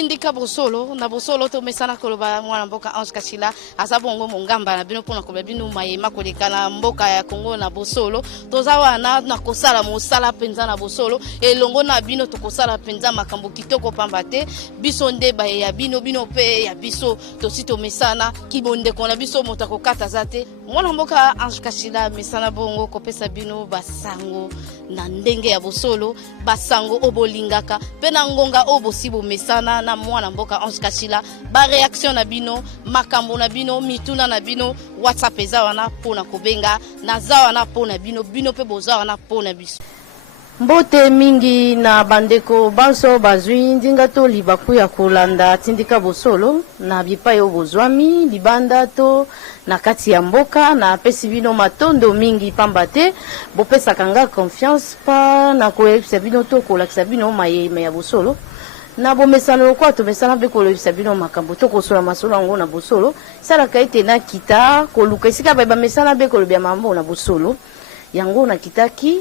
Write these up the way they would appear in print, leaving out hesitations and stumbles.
tindika bosolo na bosolo to mesana koloba mwana mboka Ange Kachila azabongo mongamba na bino pona koloba bino mayema kolekana mboka ya Kongo na bosolo tozawa na kosala mosala penza na bosolo elongo na bino tokosala penza makambo kitoko pambate biso nde ba ya bino pe ya biso tosito mesana kibonde kona biso motako kata zate mwana mboka Ange Kachila mesana bongo kopesa bino basango na ndenge ya bosolo basango obolingaka pe na ngonga obosibo mesana na mwana mboka Ange Kachila ba reaction na bino makambo na bino mituna na bino WhatsApp ezawa na pona kobenga na zawa na pona bino pe bozawa na pona biso mbote mingi na bandeko banso bazwi ndinga to libaku ya kolanda tindika bosolo na bipayo bozwami libanda to na kati ya mboka na pesi bino matondo mingi pambate bopesa kanga confiance pa na koyebisa bino to kolakisa bino mayeme ya bosolo na bomesano kwa to mesana be kolebisa bino makambo to kosola masolo ngo na bosolo sala kaite na kita koluka isika ba mesana be kolobya mambo na bosolo yango na kitaki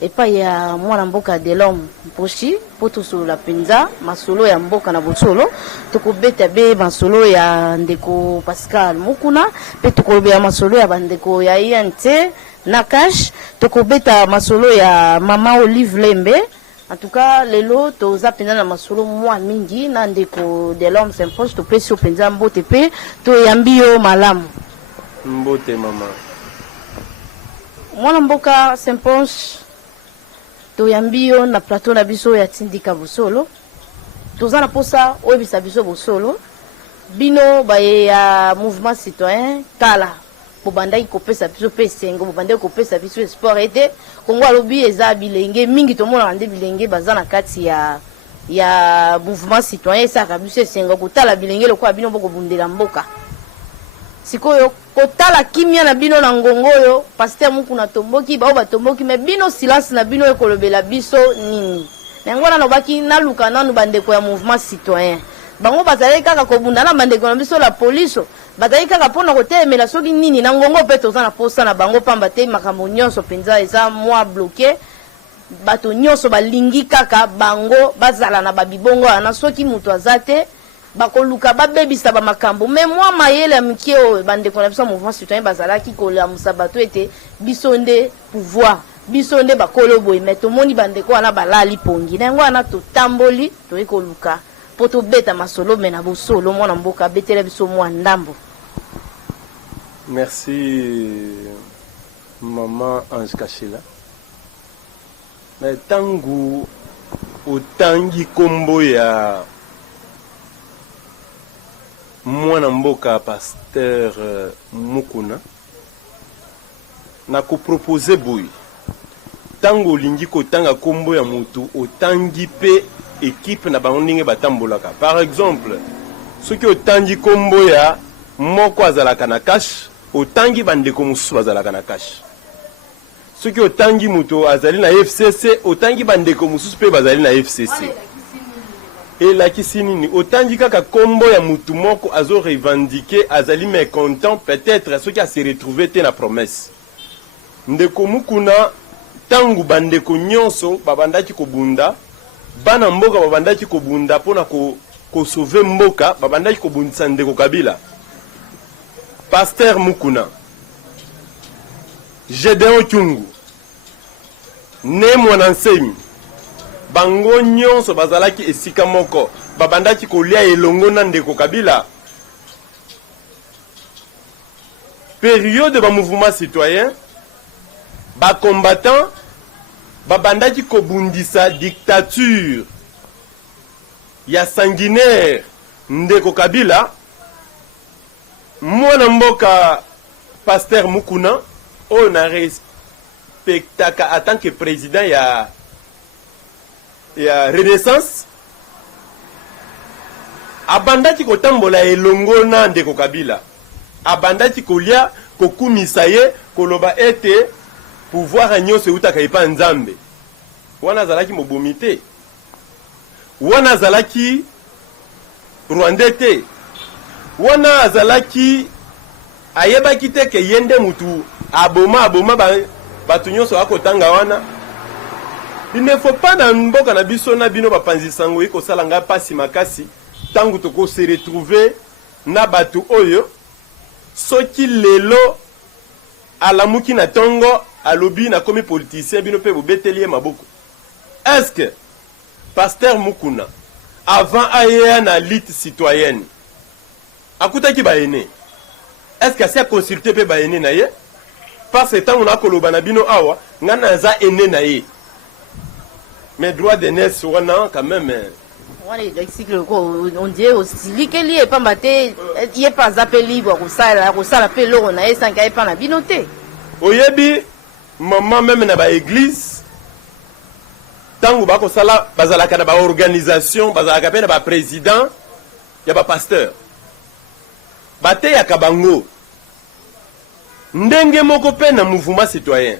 epa ya mwana mboka de l'homme poshi poto solo la penza masolo ya mboka na bosolo tokobeta be masolo ya ndeko Pascal Mukuna pe tokobeta masolo ya bandeko ya INT Nakash tokobeta masolo ya mama Olive Lembe en tout cas lelo toza penza na masolo mwa mingi na ndeko de l'homme s'impose to pesi penza mbote pe to yambio malamu mbote mama mwana mboka s'impose to yambio na plateau na biso ya tindika bosolo toza na posa oyebisa biso bosolo bino baye ya mouvement citoyen kala bobandaki kopesa biso pe sengo bobandaki kopesa biso sport ete Kongo alobi eza bilenge mingi tomona nde bilenge baza na kati ya mouvement citoyen esaka biso sengo kotala bilenge lokwa bino bokobundela mboka sikoyo kotala kimia na bino na ngongo yo pasteur Mukuna tomboki bao batomboki me bino silence na bino ekolobela biso nini ngwana no baki na luka nanu bandeko ya mouvement citoyen bango bazali kaka kobunda na bandeko na biso la police bazali kaka pona kotelemela soki nini na ngongo pe toza na posa na bango pamba te makambo nyonso penza eza mwa bloqué bato nyonso balingi kaka bango bazala na babibongo na soki mutu azate bakoluka babebisa ba makambo me mwa mayele ya mikeo bandeko na biso mouvement citoyen bazalaki kolamusa bato ete biso nde pouvoir biso nde bakolo boye me tomoni bandeko wana balali pongi na ngo wana totamboli toyekoluka po tobeta masolo me na bosolo mwana mboka betela biso mwa ndambo. Merci maman Ange Kachila. Mais tangu otangi kombo ya mwana mboka pasteur Mukuna na ko proposer boy tango lingi ko tanga kombo ya mutu otangi pe équipe na bango ndenge batambolaka. Par exemple soki otangi kombo ya moko azalaka na cash otangi bandeko mususu bazalaka na cash. Soki otangi mutu azali na FCC otangi bandeko mususu pe bazali na FCC. Et la kisinini otangi kaka kombo ya mutu moko azo revendiquer azali mécontent peut-être ce qui a se retrouvé te na promesse. Ndeko Mukuna tangu bandeko nyonso babandaki kobunda bana mboka babandaki kobunda pona ko sauver mboka babandaki kobundisa ndeko Kabila. Pasteur Mukuna Gédéon Kyungu ne mwana nsemi bango nyonso bazalaki esika moko babandaki kolia elongo na ndeko Kabila. Période ba mouvement citoyen ba combattant babandaki kobundisa dictature ya sanguinaire ndeko Kabila. Mwana mboka pasteur Mukuna on a respectaka en tant que président ya Renaissance abandaki kotambola elongo na ndeko Kabila, abandaki kolia kokumisa ye koloba ete pouvoir nyonso utaka ipa nzambe wana zalaki mobomite wana zalaki Rwandete wana azalaki ayebaki te ke yende mutu aboma batu nyonso akotanga wana. Il ne faut pas dans mboka na biso na bino bapanzi sango iko salanga pasi makasi tango toko se retrouver na batu oyo soki lelo alamuki na tongo alobi na komi politicien bino pe bobeteli maboko. Est-ce que Pasteur Mukuna avant aya na lutte citoyenne akutaki baene? Est-ce que c'est consulté pe baene na ye? Parce que tant on a koloba na bino awa ngana za ene na ye. Mais droit d'aînesse wana quand même on dirait aussi que lié pas maté il est pas appelé libre ou ça pe loro na sans qu'il pas na binoté. Oyebi maman même na ba église tango ba ko sala bazalaka na ba organisation bazalaka pe na ba président ya ba pasteur bate ya kabango ndenge moko pe na mouvement citoyen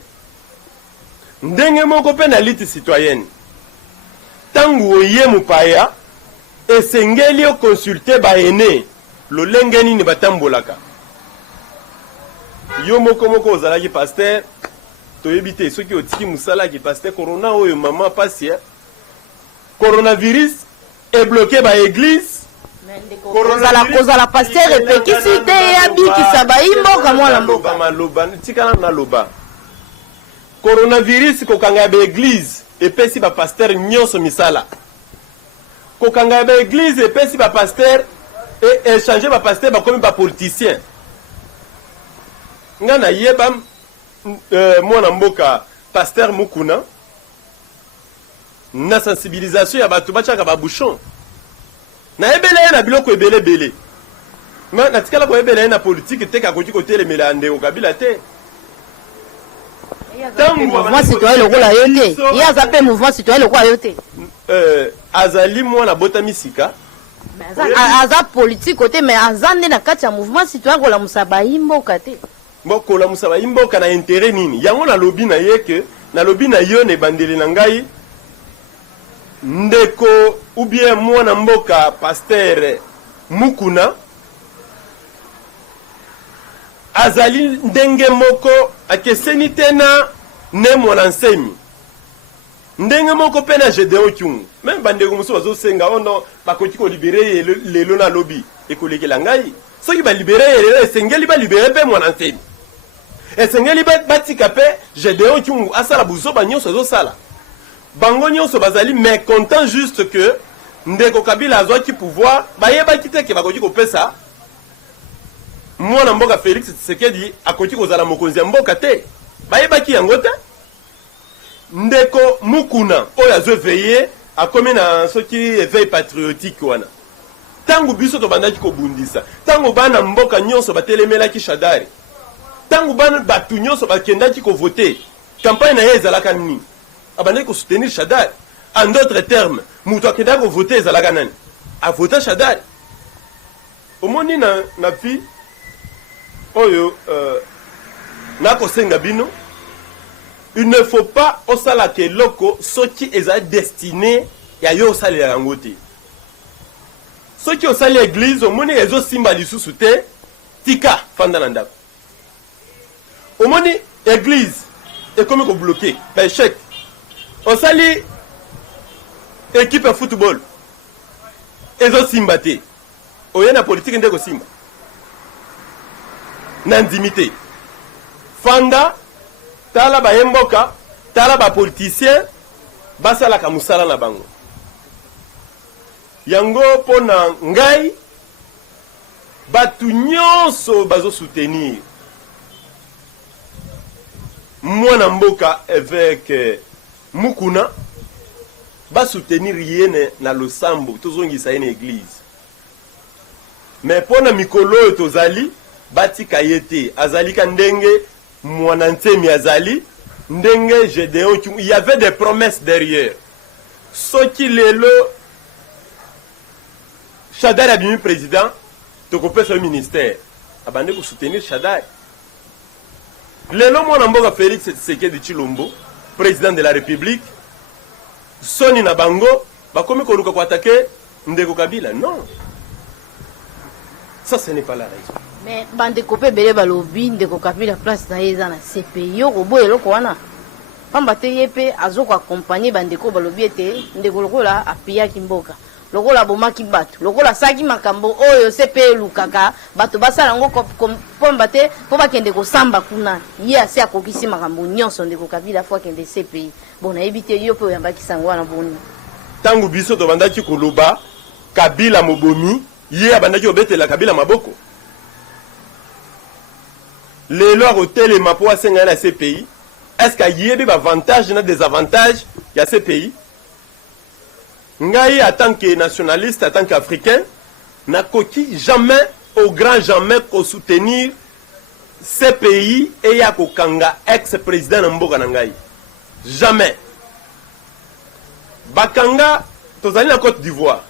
ndenge moko pe na lutte citoyenne tango oye mupaya esengeli o consulter baene lolenge nini batambolaka yo moko moko ozalaki pasteur toyebi te soki otiki musala ki pasteur corona oyo mama pasi coronavirus est bloqué ba église kozala pasteur epekisi te yabikisa baimboka mwana mboka maloba tikala na loba coronavirus kokanga ba église epesi ba pasteur nyonso misala kokanga ba église epesi ba pasteur et échanger ba pasteur ba comme ba politicien ngana yeba mwana mboka Pasteur Mukuna na sensibilisation ya batu bachaka ba bouchon na ebele na biloko ebele bele ma na tikala ko ebele na politique te ka koki ko telemela ndeko kabila te mouvement citoyen lokola yo te ya zape mouvement citoyen lokola yo te azali mwana botami sika aza politique côté mais azande na kati ya mouvement citoyen kola musaba imboka te kola musaba imboka na intérêt nini yango na lobi na yeke na lobi na yo ne bandeli na ngai ndeko ou bien mwana mboka Pasteur Mukuna azali ndenge moko akeseni tena ne mwana nsemi ndenge moko pena Gédéon Kyungu même bandeko muso bazo senga ono bakoki ko libérer lelo na lobby ekolekela ngai soki ba libérer lelo esengeli ba libérer pe mwana nsemi esengeli batika pe Gédéon Kyungu asala buzo banyonso zo sala bango nyonso bazali mais content juste que ndeko Kabila azwaki pouvoir bayeba kiteke bakoki ko pesa mwana mboka Félix Tshisekedi akoki kozala mokonzi ya mboka te bayebaki yango te ndeko Mukuna oyo azoveye akomi na soki éveil patriotique wana tango biso to bandaki kobundisa tango bana mboka nyonso batelemelaki Shadari tango bana batu nyonso bakendaki ko voter campagne na ye ezalaka nini abandaki ko soutenir Shadari en d'autres termes mutu akendaki ko voter ezalaka nani a voter Shadari omoni na fi oyo na kosenga bino il ne faut pas osala ke loko soki eza destiné ya yo osala yango te soki osala église omoni ezo simba lisusu te tika fanda na ndako omoni église ekomi ko bloquer ba échec osali équipe ya football ezo simba te oye na politique ndeko simba na ndimité fanda tala ba yemboka tala ba politicien basala ka musala na bango yango pona ngai batu nyonso bazo soutenir mwana mboka avec Mukuna ba soutenir yene na losambo tozongisa yene église mais pona mikolo tozali batika yete azali ka ndenge mwana ntemi azali ndenge Gédéon Kyungu il y avait des promesses derrière soki lelo Shadari abimi président tokopesa ministère abande ko soutenir Shadari lelo mwana mboka Félix Tshisekedi Tshilombo président de la République soni na bango bakomi koluka ko attaquer ndeko Kabila non ça ce n'est pas la raison mais bandeko pe bele balobi ndeko Kabila place na yeza na CPI yo koboye loko wana pamba te yepe azoko accompagner bandeko balobi ete ndeko lokola apia kimboka lokola bomaki bato lokola saki makambo oyo CPI lukaka bato basala ngo pomba te po bakende kosamba kuna ye asi akokisi makambo nyonso ndeko Kabila fo akende CPI bona ebite yo pe oyambaki sango wana boni tangu biso to bandaki koloba Kabila mobomi ye abandaki obetela Kabila maboko lelo akotelema po asenga na CPI. Est-ce qu'il y a des avantages et des désavantages il y a ces pays? Ngai, en tant que nationaliste, en tant qu'Africain, n'a coquille jamais, au grand jamais, qu'au soutenir ces pays et y a kanga ex-président Mboka Nangai. Jamais. Bakanga, tozali na Côte d'Ivoire.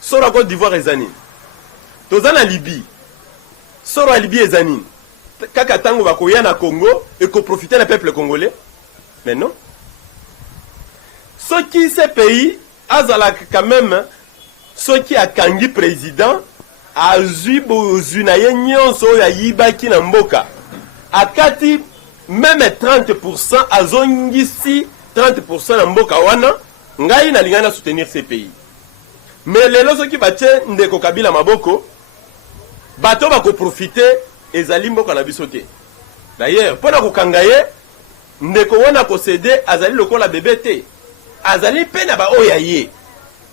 Sora Côte d'Ivoire et Zani. Tozali na Libye. Sora Libye et Zani. Kaka tango bakoya na Congo et ko profiter le peuple congolais. Mais non. Ce qui ces pays azala quand même ce qui a kangi président azui bozuna nyonso ya yibaki na mboka. Akati même 30% azongisi 30% na mboka wana ngai na lingana soutenir ces pays. Mais les loso qui batie ndeko Kabila maboko bato bako profiter ezali mboka na biso te. D'ailleurs, pona kokanga ye ndeko wana kosede azali lokola bébé te. Azali pena ba oya ye.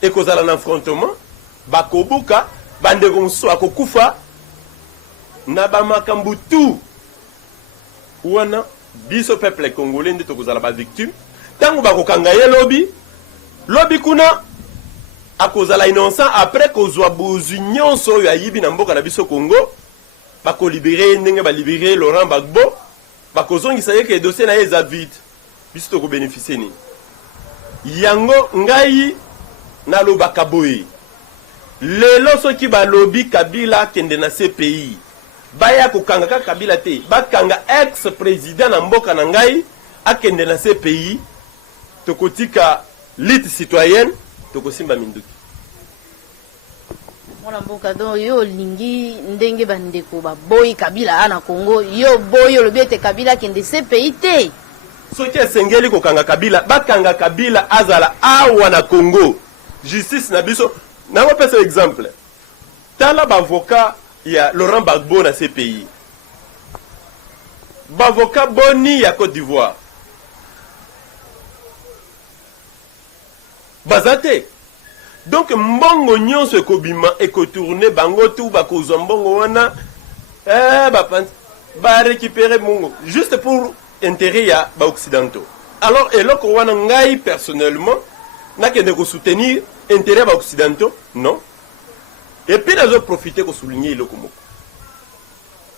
E kozala na affrontement bakobuka bandeko musu akokufa na ba makambu tu. Wana biso peuple congolais ndito kozala ba victime. Tango bakokanga ye lobi kuna akozala innocent après kozwa bozu nyonso ya yibi na mboka na biso Congo. Bako libérer ndenge ba libérer Laurent Gbagbo bakozongisa ye ke dossier na ye za vite biso to ko bénéficier ni yango ngai na lobaka boye lelo soki ba lobby Kabila kende na ce pays baya kokanga ka Kabila te bakanga ex président na mboka na ngai akende na ce pays to kotika lutte citoyenne to kosimba minduki. Mwana mboka do yo lingi ndenge bandeko ba boy Kabila ana Congo yo boyo lobiete Kabila kende CPI te. Soki esengeli kokanga Kabila bakanga Kabila azala awa na Congo. Justice na biso na mo pesa exemple. Tala ba avocat ya Laurent Gbagbo na CPI. Ba avocat boni ya Côte d'Ivoire. Bazate. Donc mbongo nyonso ekobima ekotourner bango tout bakozwa mbongo wana ba récupérer mbongo juste pour intérêt ya ba occidentaux. Alors eloko wana ngai personnellement nakende ko soutenir intérêt ba occidentaux non. Et puis nazo profiter ko souligner eloko moko.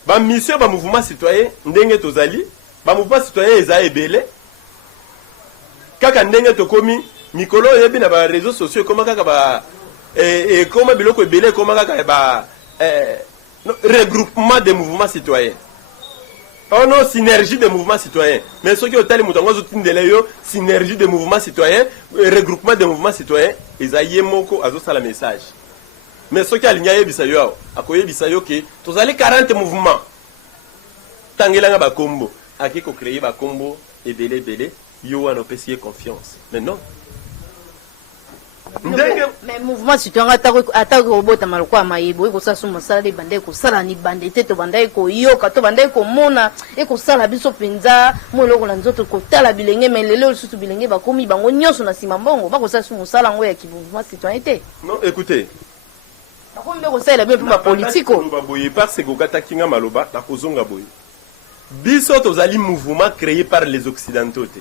Ba mission ba mouvement citoyen ndenge tozali ba mouvement citoyen eza ebele kaka ndenge tokomi mikolo yebi na ba réseaux sociaux comment kaka ba comment biloko ebele comment kaka ba regroupement des mouvements citoyens. Oh non, synergie des mouvements citoyens. Mais ce qui est tellement mutango zotindele yo synergie des mouvements citoyens, regroupement des mouvements citoyens, ezaye moko azo sala message. Mais ce qui aligna yebisa yo akoyebisa yo ke tozali 40 mouvements. Tangelanga ba kombo, akiko créer ba kombo ebele yo wana opesiye confiance. Mais non. Mais mouvement citoyen attaque robota malukwa mayebo eko sa suma sala de bande ko sala ni bande te to bande ko yoka to bande ko mona eko sala biso penza moloko na nzoto ko tala bilenge mais lelo susu bilenge ba komi bango nyonso na sima mbongo ba ko sa suma sala ngo ya ki mouvement citoyen te. Non, écoutez. Ba ko mbeko sala bien pour politique ko. Ba boye parce que gokata kinga maloba na kozonga boye. Biso tozali mouvement créé par les occidentaux te.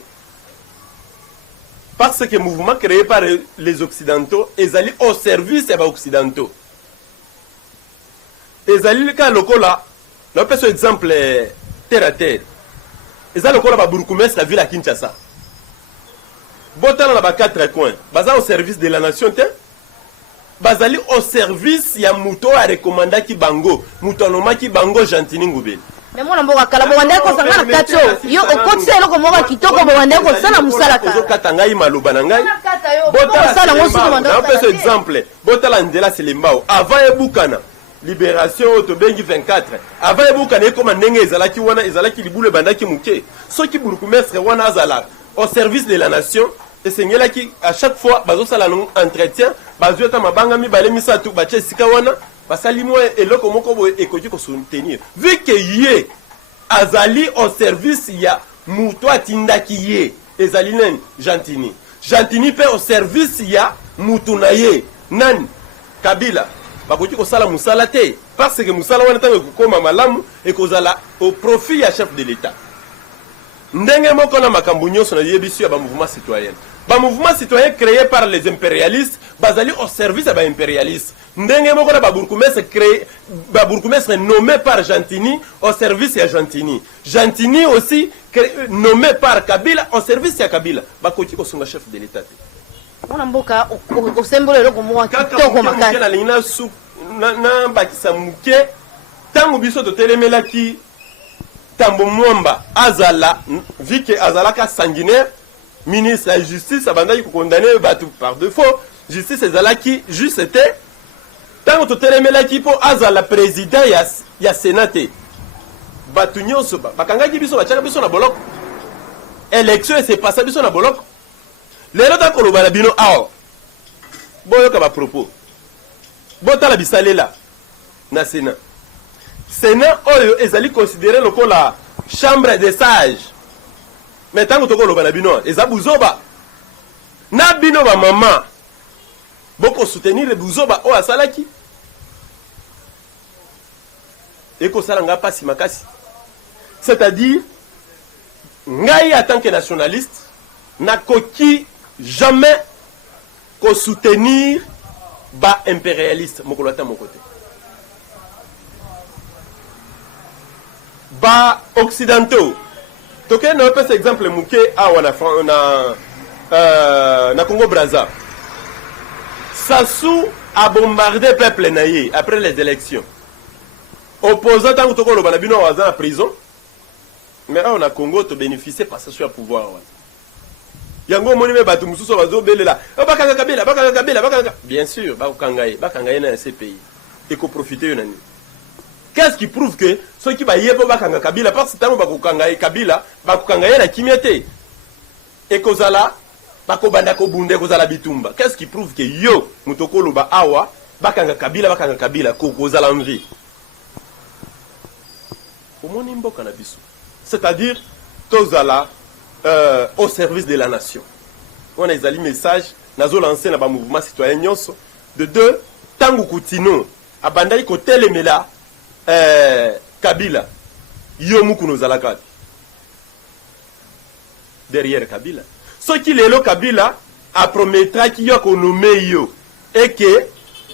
Parce que le mouvement créé par les Occidentaux est allé au service des Occidentaux. Ils allé le cas locola, on peut faire exemple terre à terre. Ils allé locola ba Burkumès la ville à Kinshasa. Botan là bas 4 coins, basé au service de la nation te. Basé au service ya muto a recommandé ki bango, mutonoma ki bango Gentini Ngubeli. Mais moi mboka kala bwande ko sanga na kacho yo okotse eloko moko kitoko bwande ko sala musala ka zo katanga yi maloba na ngai bota sala ngo sulu manda na pesa exemple bota la ndela selembao avant ebukana libération to bengi 24 avant ebukana ekoma ndenge ezalaki wana ezalaki libule bandaki muke soki Burkumestre wana azala au service de la nation esengelaki à chaque fois bazosala entretien bazueta mabanga mibale misatu batie esika wana basali mwa eloko moko boye ekoki kosoutenir vu que ye azali au service ya mutu atindaki ye ezali nani Jantini pe au service ya mutu na ye nani Kabila bakoki kosala musala te parce que musala wana ntango ekokoma malamu ekozala au profit ya chef de l'État. Ndenge moko na makambo nyonso na yebisu ya mouvement citoyen. Mouvement citoyen créé par les impérialistes, basali au service ya impérialistes. Ndenge moko na bourgmestre créé, bourgmestre nommé par Jantini au service ya Jantini. Jantini aussi nommé par Kabila au service ya Kabila. Bakoki kosunga chef de l'État. On mboka au symbole le komo kitoko makasi. Na lingina su na bakisa muke tango biso to telemelaki Tambo Mwamba azala vu que azalaka sanguinaire ministre de la justice abandaki ko condamner batu par défaut justice ezalaki juste était tango to telemelaki po azala président ya sénat batu nyonso bakangaki biso bachaka biso na boloko élection et c'est passé biso na boloko lelo ta koloba na bino awa boyoka ba propos botala bisalela na sénat Sénat oyo ezali considéré la chambre des sages. Mais tant que tu as la bino, eza buzoba. Na bino ba maman. Boko soutenir le buzoba o asalaki. Eko salanga pasi makasi. C'est-à-dire ngai en tant que nationaliste n'a koki jamais ko soutenir ba impérialiste mokolata mon côté. Ba occidentaux toke na pesa exemple muke awa na Congo Brazza Sassou a bombardé peuple naïe après les élections opposant tant que le balabino en prison mais on a Congo to bénéficier par Sassou à pouvoir yango moni me batu mususu bazo belela bakanga kabila bien sûr bakangaye na ces pays et ko profiter yonani. Qu'est-ce qui prouve que ceux qui bayepo bakanga Kabila parce que tango bakukanga Kabila bakukanga na kimiete et kozala bakobanda ko bunde kozala bitumba. Qu'est-ce qui prouve que yo mutokolo ba awa bakanga Kabila ko kozala envie. Omoni mboka na biso. C'est-à-dire tozala au service de la nation. On a ezali message nazo lancer na ba mouvement citoyen nyonso de deux tango kutino abandai ko telemela Kabila yo mukuno zalaka derrière Kabila ce qui lelo Kabila a promettra ki yo ko nommer yo et que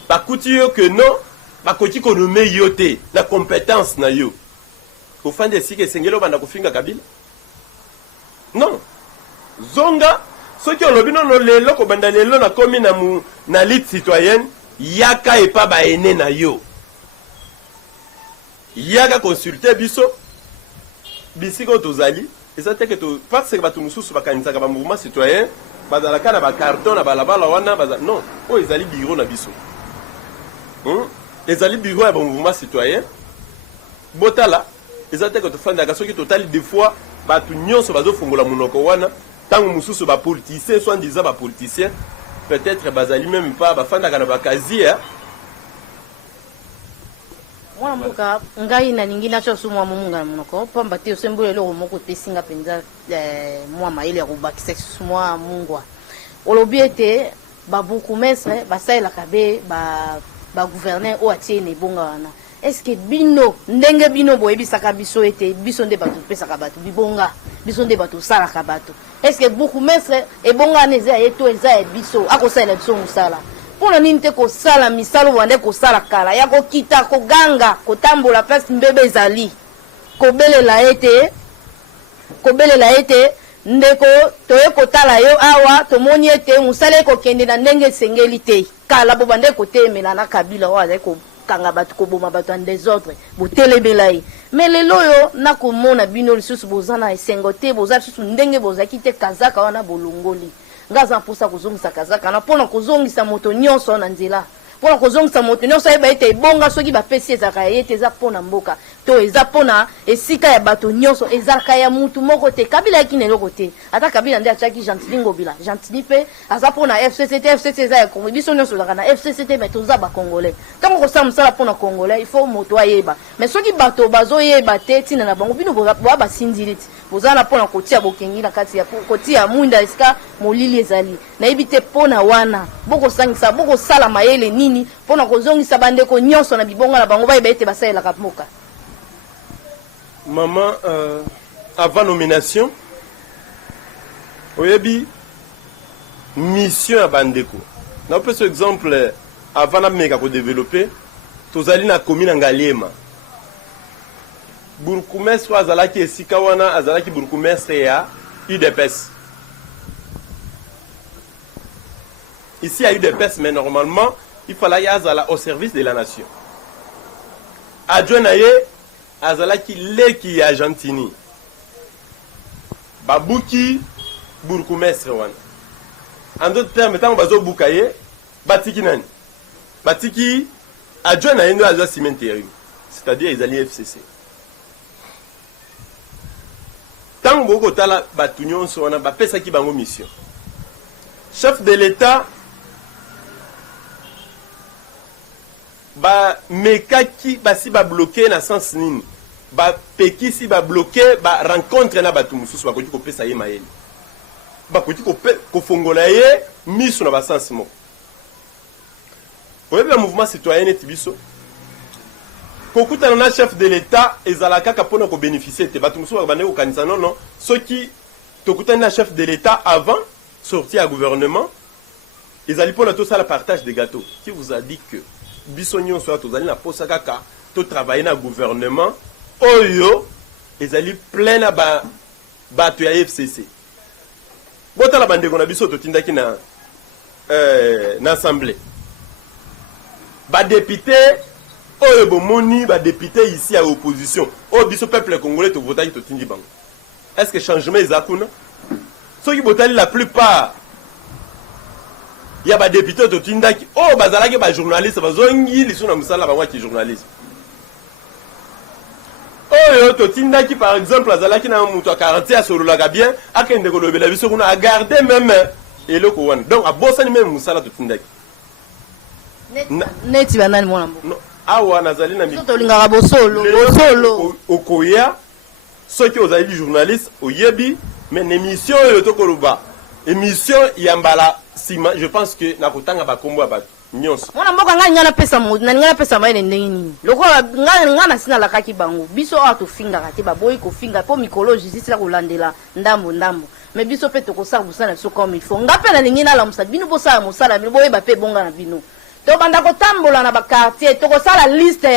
bakuti yo que non bakoti ko nommer yo te la compétence na yo au fin de si que sengelo banda kofinga Kabila non zonga ce qui olobino no lelo ko banda lelo na komi na lutte citoyenne yaka e pa ba ene na yo yaka consulter biso bisiko tozali ezate que to parce que batu mususu bakanisaka ba mouvement citoyen bazalaka na ba carton na balabala wana non o ezali bureau na biso ezali bureau ya ba mouvement citoyen botala ezate que to fandaka soki totali des fois batu nyonso bazofungola munoko wana tango mususu ba politicien soit disant ba politicien peut-être bazali même pas bafandaka na bakazie mwana mboka ngai na ningi na chosu mwa munga na munoko pamba te osembole lo moko te singa penza mwa maile ya kubakisa mwa mungwa olobi ete babuku mesre basaila kabe ba gouverner o atie ne bonga wana est-ce que bino ndenge bino boyebisaka biso ete biso nde bato pesaka bato bibonga biso nde bato salaka bato est-ce que buku mesre e bonga neza eto eza e biso akosala biso musala pona nini te kosala misalo wande kosala kala ya kokita koganga kotambola place mbebe ezali kobelela ete ndeko toye kotala yo awa tomoni ete musala ekokende na ndenge esengeli te kala bobande kotemela na Kabila oyo azali kokanga bato koboma bato en désordre botelemela ye mais lelo oyo nakomona bino lisusu boza na esengo te boza lisusu ndenge bozalaki te kazaka wana bolongoli ngaza mposa kozongisa kazaka na mpona kozongisa moto nyonso na nzela pona kozongisa moto nyonso ayeba ete ebonga soki bapesi ezalaka ye ete eza mpona mboka to eza mpona esika ya bato nyonso ezalaka ya mutu moko te. Kabila yaki na eloko te, ata Kabila nde atiaki Gentili Ngobila, Gentili mpe aza mpona FCC te. FCC eza ya Congo, biso nyonso ozalaka na FCC te, me toza bacongolais. Ntango kosala mosala mpona congolais il faut moto ayeba, mais soki bato bazoyeba te ntina na bango bino boza basindili ti boza na mpona kotia bokengi na kati ya kotia mwinda esika molili ezali nayebi te mpona wana bokosangisa bokosala mayele nini mpona kozongisa bandeko nyonso na bibonga na bango bayeba ete basalelaka mboka. Maman, avant nomination, oyebi mission à bandeko. Na peu ce exemple avant na meka ko développer, tozali na commune Ngaliema. Burkumestre azalaki esika wana azalaki burkumestre ya UDPS. Ici à UDPS, mais normalement, il fallait y aller au service de la nation. Adjoint naye azalaki leki ya Gentini. Babuki burkumestre wana. En d'autres termes, tant bazo bukaye, batiki nani? Batiki adjoint naye ndo azwa cimetière. C'est-à-dire ils allaient FCC. Tant que tala batunion so wana bapesa ki bango mission. Chef de l'État ba mekaki basi ba bloqué na sens nini ba peki si ba bloqué ba rencontre na batu mususu ba koti ko pesa ye mayeli ba koti ko fongola ye miso na ba sens mo oyebi ba mouvement citoyen et biso kokuta na chef de l'État ezalaka kapona ko bénéficier te batu mususu ba ne ko kanisa non soki tokuta na chef de l'État avant sortir à gouvernement ezali pona to ça la partage des gâteaux qui vous a dit que bisonyon soit tozali na posa kaka to travailler na gouvernement oyo ezali plein na ba to ya FCC bota la bande kona biso to tindaki na assemblée ba député oyo bomoni ba député ici à opposition o biso peuple congolais to votaki to tindi bango est-ce que changement ezakuna soki botali la plupart il y a des députés de Tindaki. Oh, bazalaki ba journaliste, bazongi lisu na musala ba waki journaliste. Oh, yo to Tindaki par exemple, azalaki na mutu 40 ya sololaka bien, akende ko lobela biso kuna a garder même eloko wana. Donc a bosani même musala to Tindaki. Neti banani mwana mbo. Non, awa nazali na mi. To lingaka bosolo. Okoya soki ozali journaliste, oyebi mais émission yo to koloba. Émission yambala sima, je pense que na kotanga ba kombo ba nyonso. Mwana mboka ngani ngana pesa mo, na ngana pesa maene ndeni. Lokola ngana sina la kaki bango. Biso ato finga kati ba boy ko finga po mikolo justice la kolandela ndambo. Mais biso pe to ko sa busana biso comme il faut. Ngape na lingina la musala bino bosa musala bino boye ba pe bonga na bino. To banda ko tambola na ba quartier to ko sala liste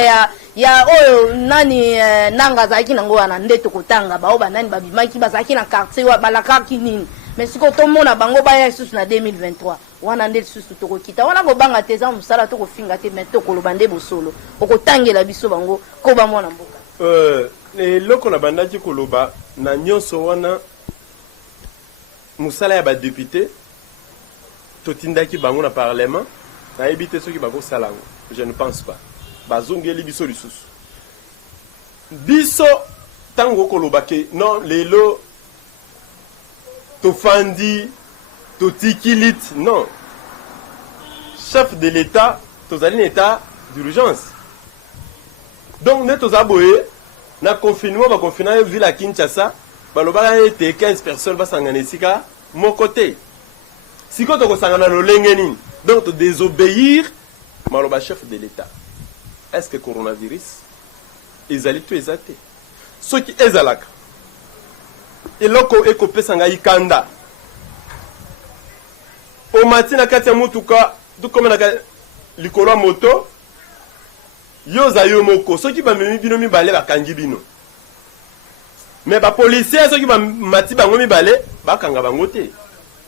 ya oyo nani nanga zaki nango wana nde to kotanga ba oba nani ba bimaki ba zaki na quartier wa balaka kinini. Mais si on tombe na bango baya sous na 2023 wana ndel sous to ko kita wana go banga teza musala to ko finga te mais to ko lobande bosolo oko tangela biso bango ko ba mwana mboka loko na bandaki ko loba na nyonso wana musala ya ba député to tindaki bango na parlement na ebité ceux qui bako salango je ne pense pas bazongeli biso lisusu biso tango ko loba ke non lelo Tofandi, Totikilit, non. Chef de l'État, tozali un état d'urgence. Donc, nous avons aboyé, na confinement, confinement, vu la Kinshasa, balobaka été 15 personnes, basanganesika, mon côté. Si quand on sangana no lengeni, donc to désobéir, maloba chef de l'État. Est-ce que coronavirus, ezali to ezate? Ce qui ezalaka. Eloko ekopesa ngai kanda o matina kati ya mutuka dukomena ka likolo moto yoza yo moko soki ba memi bino mibale bakangi bino mais ba policier soki ba mati bango mibale bakanga bango te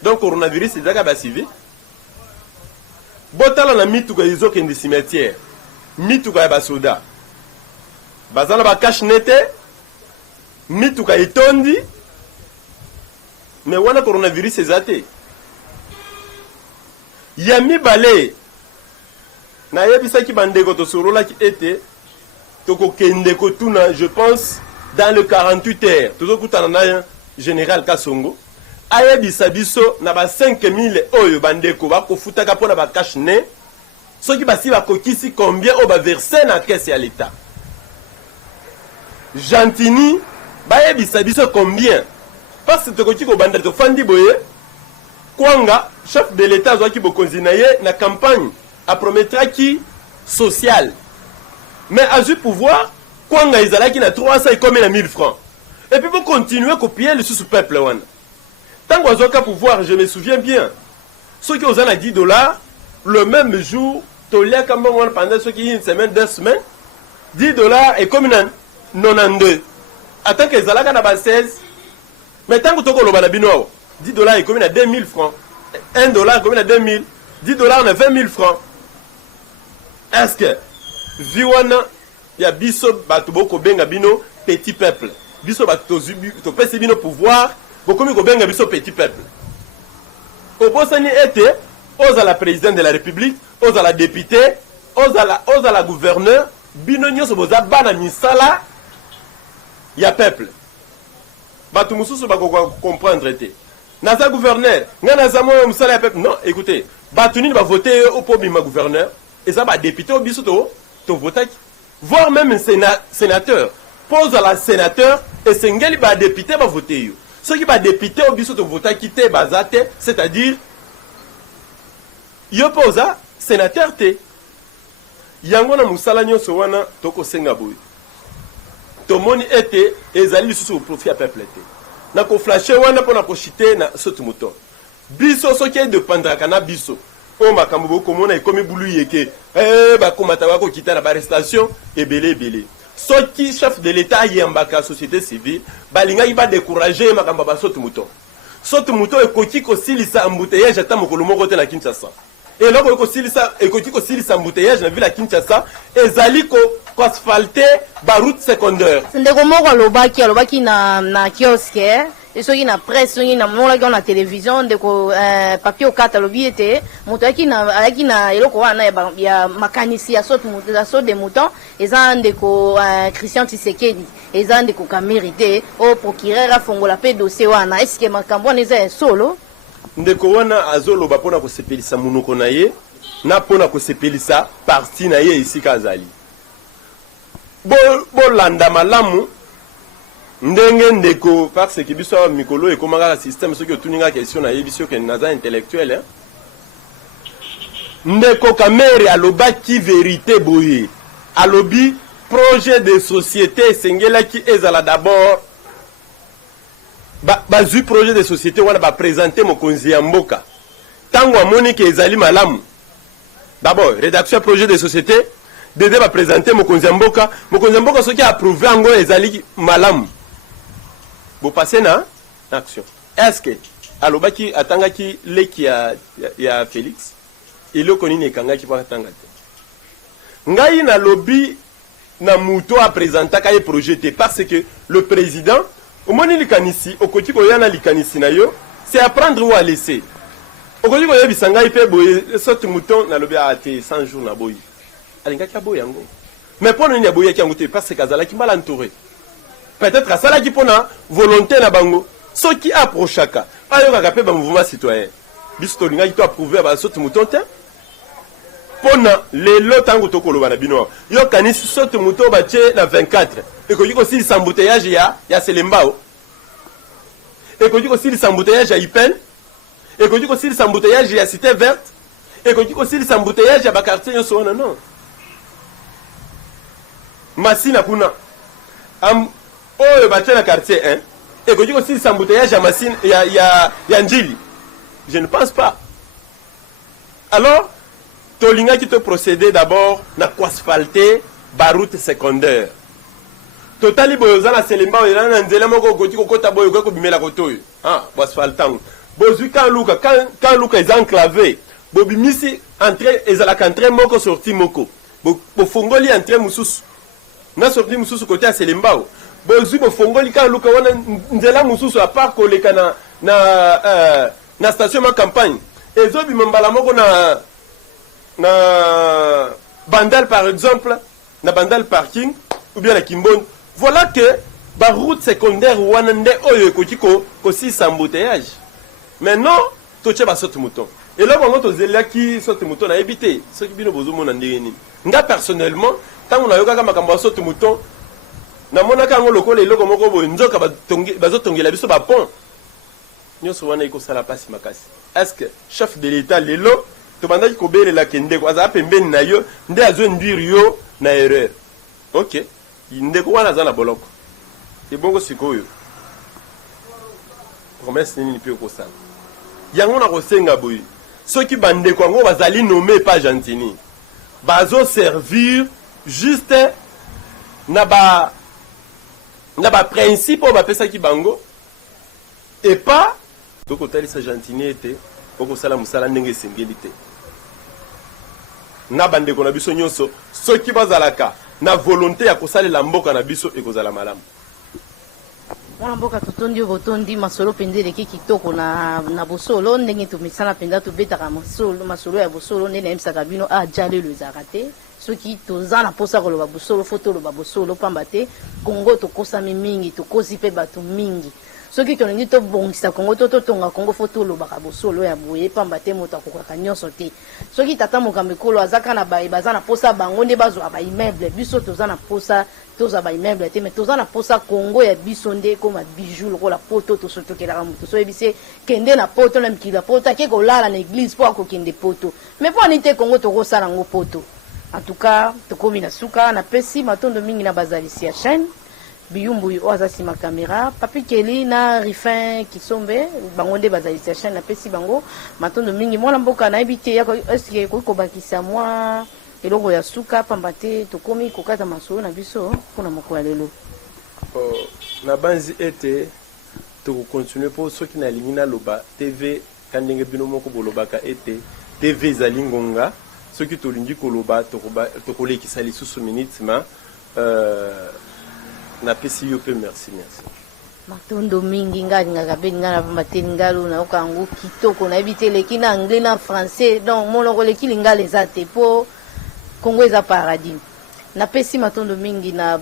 donc coronavirus ezaka ba civil botala na mituka izokende cimetière mituka ya ba soda bazana ba cache nete mituka itondi mais wana coronavirus ezate ya mibale na yebisaki bandeko tosololaki ete tokokende kotuna, je pense dans le 48 heures tozokutana na général Kasongo ayebisa biso na ba 5000 oyo bandeko bakofutaka mpona bakash ne soki basi bakokisi combien oyo baverse na caisse ya l'état. Gentini bayebisa biso combien parce que tokoki kobanda tofandi boye kwanga chef de l'état azwaki bokonzi na ye na campagne aprometraki social mais azwi pouvoir kwanga ezalaki na 300 et combien na 1000 francs et puis pour continuer copier le sous peuple wana tant azwaka pouvoir. Je me souviens bien ceux qui oza na 10 $, le même jour toliaka mbongo wana pendant ceux qui une semaine 2 semaines 10 $ et comme na 92 attends que ezalaka na ba 16 mais tant que tokoloba na bino 10 $ et comme na 2000 francs 1 $ comme na 2000 10 $ na 20 000 francs. Est-ce que viwana ya biso bato boko benga bino petit peuple biso bato to pesi bino pouvoir bokomi ko benga biso petit peuple obosani ete ozala président de la république ozala député ozala gouverneur bino nyonso boza bana misala ya peuple bato mususu bako comprendre te naza gouverneur nga naza mo musala ya peuple. Non, écoutez, bato nini ba voter au pobima gouverneur et ça ba député biso to votaki voire même sénateur pose à la sénateur et sengeli ba député ba voter yo ceux qui ba député au biso to votaki te bazate, c'est-à-dire yo posa sénateur te yango na musala nyonso wana toko senga boy tomoni ete ezali lisusu profit ya peuple te na ko flasher wana pona ko chiter na sotu moto biso soki dépendra na biso o makambo bokomona ekomi bulu yeke bakomata bako kita na barestation ebele soki chef de l'état yembaka société civile balinga ba décourager makambo ba sotu moto ekoki kosilisa embouteillage ata mokolo moko te na Kinshasa et loko ekoki kosilisa embouteillage na ville ya Kinshasa ezali ko asphalter ba route secondaire. Ndeko moko alobaki na kiosque et soki na presse soki na monaki na télévision ndeko papier okata lobi ete moto alaki na eloko wana ya makanisi ya saute de mouton eza ndeko Christian Tshisekedi eza ndeko kamérité au procureur afongola pe dossier wana. Est-ce que makambo wana eza solo ndeko wana azoloba pona kosepelisa munoko na ye na pona kosepelisa parti na ye isika azali bolanda malamu ndenge ndeko parce que biso mikolo ekomaka système soki otuninga question na ye biso ke naza intellectuel ndeko Kamere alobaki vérité boye alobi projet de société esengelaki ezala d'abord bazui projet de société wana ba présenter mokonzi ya mboka tango amoni ke ezali malamu d'abord rédaction projet de société dede ba présenter mokonzi ya mboka soki approuvé ango ezali malamu bo passer na action. Est-ce que alobaki atangaki leki ya Félix iloko nini ekangaki pa tanga te ngai na lobby na muto a présentaka ye projet te parce que le président omoni likanisi okoti ko yana likanisi na yo c'est à prendre ou à laisser okoti ko yebisa ngai pe boye sote mouton na lobby a te 100 jours na boye alingaki boye yango mais pour nini boye yango te parce que azalaki mal entouré peut-être asalaki pona volonté na bango soki approchaka ayokaka pe ba mouvement citoyen biso tolingaki to approuver ba sote mouton te pona lelo tango tokoloba na bino yo kanisi sote mouton batie na 24 ekoki ko sili embouteillage ya Selembao ekoki ko sili embouteillage ya Ipel ekoki ko sili embouteillage ya Cité Verte ekoki ko sili embouteillage ya ba quartier yo sona non Masina kuna oyo batie na quartier 1 ekoki ko sili embouteillage ya Masina ya Njili. Je ne pense pas. Alors tolinga qui te procéder d'abord na ko asphalter ba route secondaire totali boyoza na Selembao ela na nzela moko koti kokota boyo ko bimela kotoyo bo asphaltango bozui kan luka est enclavé bo bimisi entrée ezala entrée moko sortie moko bo fongoli entrée mususu na sortie mususu côté ya Selembao bozui bo fongoli kan luka wana nzela mususu a part koleka na station ma campagne ezo bimambala moko na Bandal par exemple, na Bandal parking, ou bien la Kimbon. Voilà que la route secondaire ou un oyo kotiko kosi embouteillage. Maintenant, tu as saute mouton. Et là, on a là qui saute mouton à éviter. Ce qui vient besoin de ndeni. Nga personnellement, tant on a eu quand même saute mouton, na mona kango loko le loko moko bo nzoka bazotongela biso ba pont. Nyonso wana iko sala pasi makasi. Est-ce que chef de l'état lelo to bandaki ko bele la kende ko aza pembeni na yo nde azo induire yo na erreur. OK. Ndeko wana za na boloko. Et bongo sikoyo. Promesse nini pe ko sala. Yango na ko senga boyi. Ceux qui bandeko ngo bazali nommé pas gentini. Bazo servir juste na ba principe ba pesa ki bango et pas to ko tali sa gentilité ko sala musala ndenge sengeli te. Na bandeko na biso nyonso ceux qui bazalaka na volonté ya kosalela mboka na biso ekozala malamu. Mwana mboka totondi botondi masolo pendele ki kitoko na bosolo ndenge tomisana penda tobetaka masolo ya bosolo ndenge yemsaka bino ajale le zarate soki tozana posa koloba bosolo foto loba bosolo pamba te Kongo tokosami mingi tokosi pe bato mingi soki tolingi tobongisa Kongo totonga Kongo foto lobaka bosolo ya boye pamba te moto akokaka nyonso te soki tata mokambe kolo azaka na baye bazana posa bango nde bazwa ba immeuble biso tozana posa toza ba immeuble te mais tozana posa Kongo ya biso nde koma bijou lokola poto tosotokelaka moto so ebise kende na poto na mikila poto ake kolala na église po akokende poto mais po anite Kongo tokosala ngo poto en tout cas tokomi na suka na pesi matondo mingi na bazalisi ya chaîne biyumbu oza sima caméra papi keli na rifin kisombe bango nde bazalisi ya chaîne na pesi bango matondo mingi mwana mboka na ebite ya eske ko bakisa mwa eloko ya suka pamba te tokomi kokata masolo na biso mpona moko ya lelo na banzi ete tokokontinue mpo soki nalingi naloba tv kandenge bino moko bolobaka ete tv ezali ngonga soki tolingi koloba tokolekisa lisusu minute ma napesi yo mpe merci matondo mingi nga alingaka mpe nga na pamba te lingalo nayoka yango kitoko nayebi te eleki na anglais na français donc monoko eleki lingalo eza te mpo Kongo eza paradis napesi matondo mingi na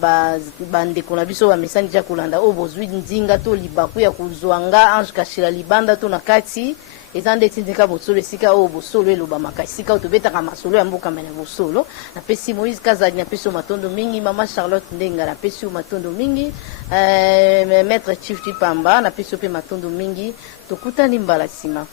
bandeko na biso bamesani tia kolanda oyo bozwi nzinga to libaku ya kozwa nga ange kashila libanda to na kati eza nde tindika bosolo esika oyo bosolo elobamaka esika oyo tobetaka masolo ya mboka mene bosolo napesi Moïse Kazadi napesi yo matondo mingi mama Charlotte Ndenga napesi yo matondo mingi maître Chief Pamba napesi yo mpe matondo mingi tokutani mbala nsima